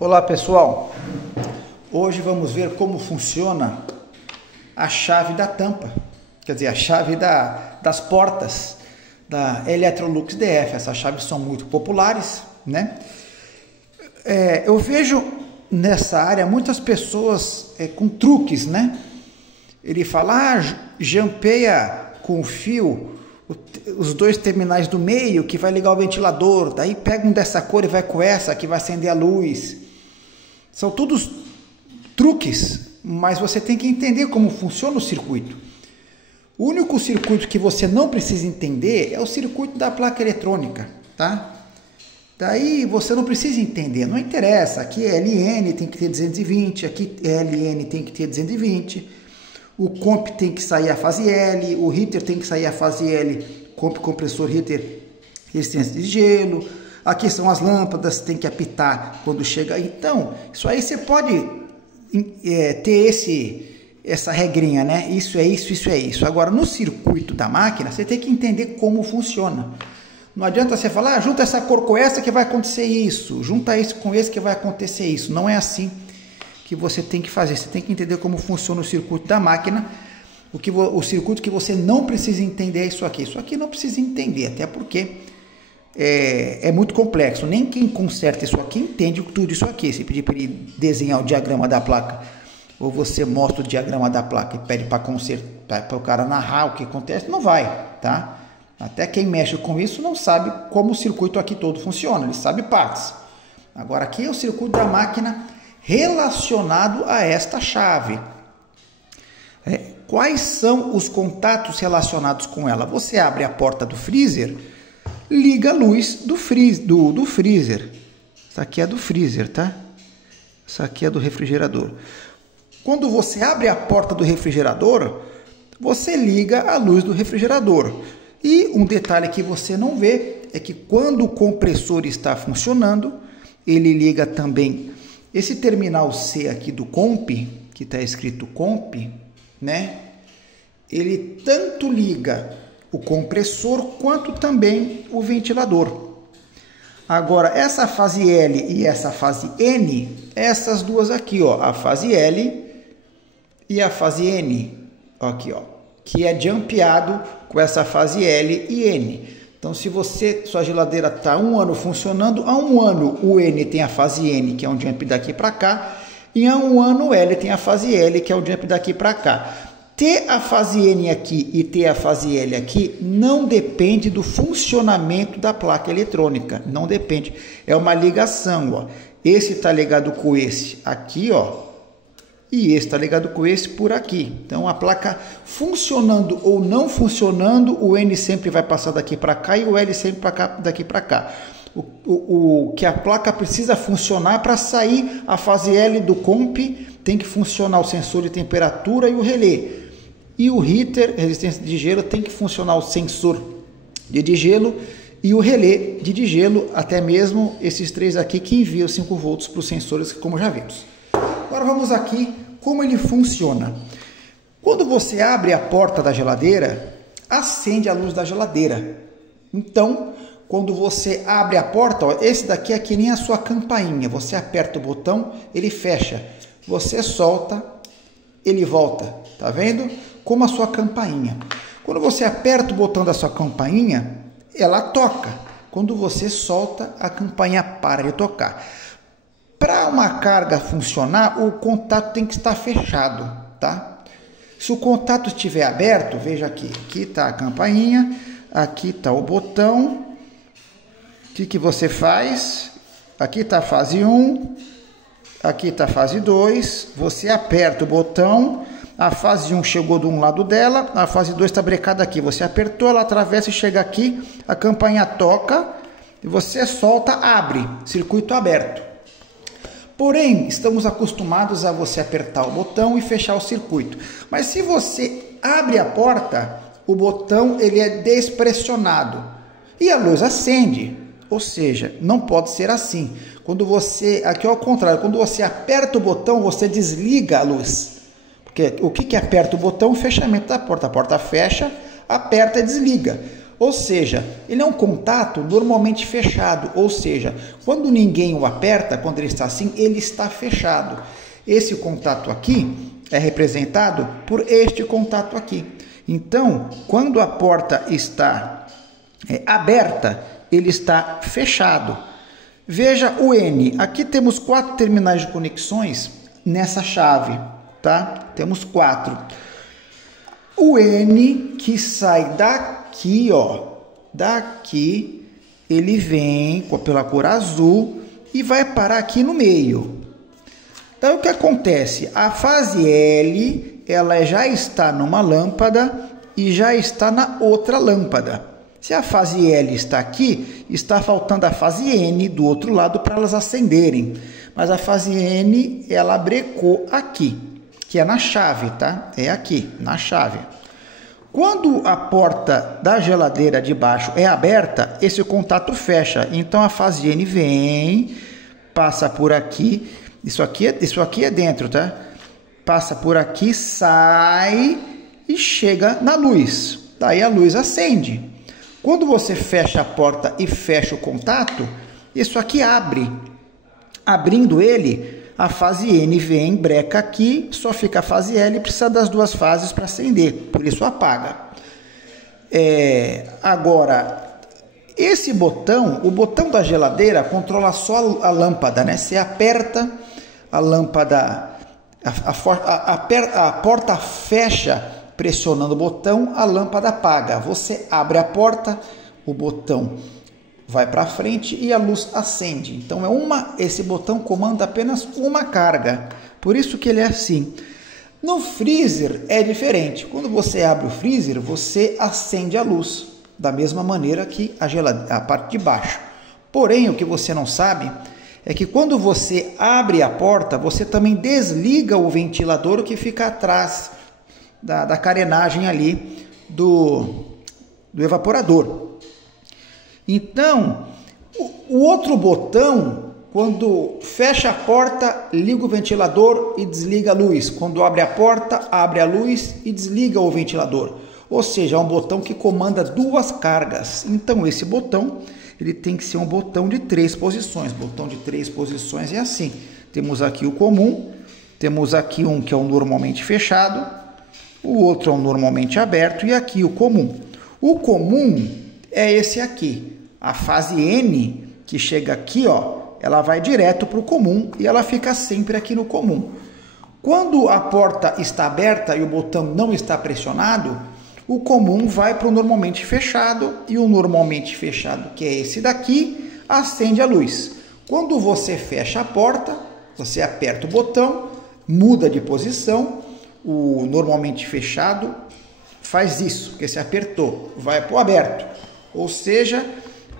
Olá pessoal, hoje vamos ver como funciona a chave da tampa, quer dizer, a chave das portas da Electrolux DF. Essas chaves são muito populares, né? Eu vejo nessa área muitas pessoas com truques, né? Ele fala, jampeia com o fio os dois terminais do meio que vai ligar o ventilador, daí pega um dessa cor e vai com essa que vai acender a luz. São todos truques, mas você tem que entender como funciona o circuito. O único circuito que você não precisa entender é o circuito da placa eletrônica, tá? Daí você não precisa entender, não interessa, aqui é LN, tem que ter 220, aqui é LN, tem que ter 220, o comp tem que sair a fase L, o heater tem que sair a fase L, comp, compressor, heater, resistência de gelo, aqui são as lâmpadas, tem que apitar quando chega. Então, isso aí você pode ter essa regrinha, né? Isso é isso, isso é isso. Agora, no circuito da máquina, você tem que entender como funciona. Não adianta você falar, junta essa cor com essa que vai acontecer isso, junta isso com esse que vai acontecer isso. Não é assim que você tem que fazer. Você tem que entender como funciona o circuito da máquina. O circuito que você não precisa entender é isso aqui. Isso aqui não precisa entender, até porque é muito complexo. Nem quem conserta isso aqui entende tudo isso aqui. Se pedir para ele desenhar o diagrama da placa, ou você mostra o diagrama da placa e pede para o cara narrar o que acontece, não vai, tá? Até quem mexe com isso não sabe como o circuito aqui todo funciona, ele sabe partes. Agora aqui é o circuito da máquina relacionado a esta chave. Quais são os contatos relacionados com ela? Você abre a porta do freezer, liga a luz do freezer. Isso aqui é do freezer, tá? Isso aqui é do refrigerador. Quando você abre a porta do refrigerador, você liga a luz do refrigerador. E um detalhe que você não vê é que quando o compressor está funcionando, ele liga também esse terminal C aqui do comp, que está escrito comp, né? Ele tanto liga o compressor quanto também o ventilador. Agora, essa fase L e essa fase N, essas duas aqui, ó, a fase L e a fase N, aqui, ó, que é jampeado com essa fase L e N. Então, se sua geladeira está 1 ano funcionando, há 1 ano o N tem a fase N, que é um jump daqui para cá, e há 1 ano o L tem a fase L, que é o jump daqui para cá. Ter a fase N aqui e ter a fase L aqui não depende do funcionamento da placa eletrônica, não depende. É uma ligação, ó. Esse está ligado com esse aqui, ó. E esse está ligado com esse por aqui. Então, a placa funcionando ou não funcionando, o N sempre vai passar daqui para cá e o L sempre daqui para cá. O que a placa precisa funcionar para sair a fase L do comp, tem que funcionar o sensor de temperatura e o relé. E o heater, resistência de gelo, tem que funcionar o sensor de digelo e o relé de digelo, até mesmo esses três aqui que enviam 5 volts para os sensores, como já vimos. Agora vamos aqui como ele funciona. Quando você abre a porta da geladeira, acende a luz da geladeira. Então, quando você abre a porta, ó, esse daqui é que nem a sua campainha. Você aperta o botão, ele fecha. Você solta, ele volta. Tá vendo? Como a sua campainha. Quando você aperta o botão da sua campainha, ela toca. Quando você solta, a campainha para de tocar. Para uma carga funcionar, o contato tem que estar fechado, tá? Se o contato estiver aberto, veja aqui. Aqui está a campainha, aqui está o botão. O que você faz? Aqui está a fase 1, aqui está a fase 2. Você aperta o botão, a fase 1 chegou de um lado dela, a fase 2 está brecada aqui. Você apertou, ela atravessa e chega aqui, a campainha toca, e você solta, abre, circuito aberto. Porém, estamos acostumados a você apertar o botão e fechar o circuito. Mas se você abre a porta, o botão ele é despressionado e a luz acende. Ou seja, não pode ser assim. Quando você, aqui ao contrário, quando você aperta o botão, você desliga a luz. Porque o que aperta o botão? O fechamento da porta. A porta fecha, aperta e desliga. Ou seja, ele é um contato normalmente fechado, ou seja, quando ninguém o aperta, quando ele está assim, ele está fechado. Esse contato aqui é representado por este contato aqui. Então, quando a porta está aberta, ele está fechado. Veja o N. Aqui temos 4 terminais de conexões nessa chave, tá? Temos 4. O N que sai daqui, ó, daqui, ele vem pela cor azul e vai parar aqui no meio. Então, o que acontece? A fase L, ela já está numa lâmpada e já está na outra lâmpada. Se a fase L está aqui, está faltando a fase N do outro lado para elas acenderem. Mas a fase N, ela brecou aqui, que é na chave, tá? É aqui, na chave. Quando a porta da geladeira de baixo é aberta, esse contato fecha. Então, a fase N vem, passa por aqui. Isso aqui é dentro, tá? Passa por aqui, sai e chega na luz. Daí a luz acende. Quando você fecha a porta e fecha o contato, isso aqui abre. Abrindo ele, a fase N vem, breca aqui, só fica a fase L e precisa das 2 fases para acender, por isso apaga. Agora, esse botão, o botão da geladeira, controla só a lâmpada, né? Você aperta a lâmpada, a porta fecha pressionando o botão, a lâmpada apaga. Você abre a porta, o botão vai para frente e a luz acende. Então esse botão comanda apenas uma carga. Por isso que ele é assim. No freezer é diferente. Quando você abre o freezer, você acende a luz da mesma maneira que a parte de baixo. Porém, o que você não sabe é que quando você abre a porta, você também desliga o ventilador que fica atrás da carenagem ali do evaporador. Então, o outro botão, quando fecha a porta, liga o ventilador e desliga a luz. Quando abre a porta, abre a luz e desliga o ventilador. Ou seja, é um botão que comanda 2 cargas. Então, esse botão, ele tem que ser um botão de 3 posições. Botão de 3 posições é assim. Temos aqui o comum, temos aqui um que é o normalmente fechado, o outro é o normalmente aberto e aqui o comum. O comum é esse aqui. A fase N, que chega aqui, ó, ela vai direto para o comum e ela fica sempre aqui no comum. Quando a porta está aberta e o botão não está pressionado, o comum vai para o normalmente fechado e o normalmente fechado, que é esse daqui, acende a luz. Quando você fecha a porta, você aperta o botão, muda de posição, o normalmente fechado faz isso, porque você apertou, vai para o aberto. Ou seja,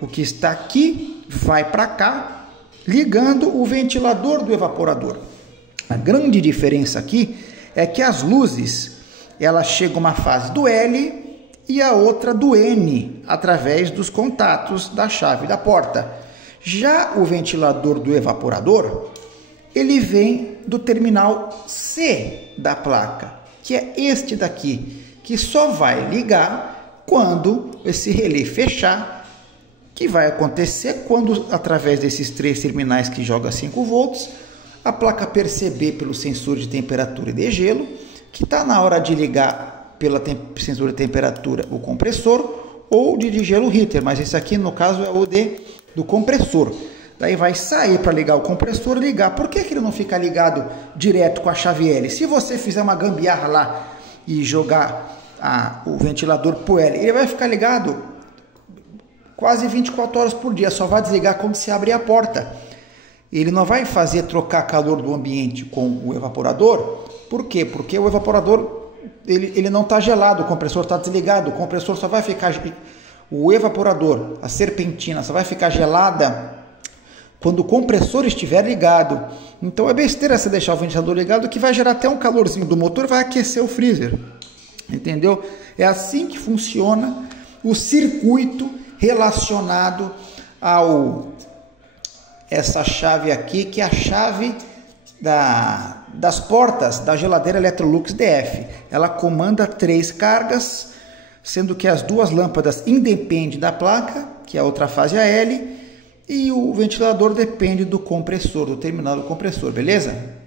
o que está aqui vai para cá, ligando o ventilador do evaporador. A grande diferença aqui é que as luzes, elas chegam uma fase do L e a outra do N, através dos contatos da chave da porta. Já o ventilador do evaporador, ele vem do terminal C da placa, que é este daqui, que só vai ligar quando esse relé fechar, que vai acontecer quando, através desses 3 terminais que joga 5 volts, a placa perceber pelo sensor de temperatura e de gelo que está na hora de ligar pela sensor de temperatura o compressor ou de gelo heater, mas esse aqui no caso é o do compressor. Daí vai sair para ligar o compressor e ligar. Por que ele não fica ligado direto com a chave L? Se você fizer uma gambiarra lá e jogar o ventilador pro L, ele vai ficar ligado quase 24 horas por dia, só vai desligar quando se abrir a porta. Ele não vai fazer trocar calor do ambiente com o evaporador. Por quê? Porque o evaporador ele não está gelado, o compressor está desligado, o compressor só vai ficar... O evaporador, a serpentina, só vai ficar gelada quando o compressor estiver ligado. Então é besteira você deixar o ventilador ligado, que vai gerar até um calorzinho do motor, vai aquecer o freezer. Entendeu? É assim que funciona o circuito relacionado essa chave aqui, que é a chave das portas da geladeira Electrolux DF. Ela comanda 3 cargas. sendo que as duas lâmpadas independem da placa, que é a outra fase AL, e o ventilador depende do compressor, do terminal do compressor, beleza?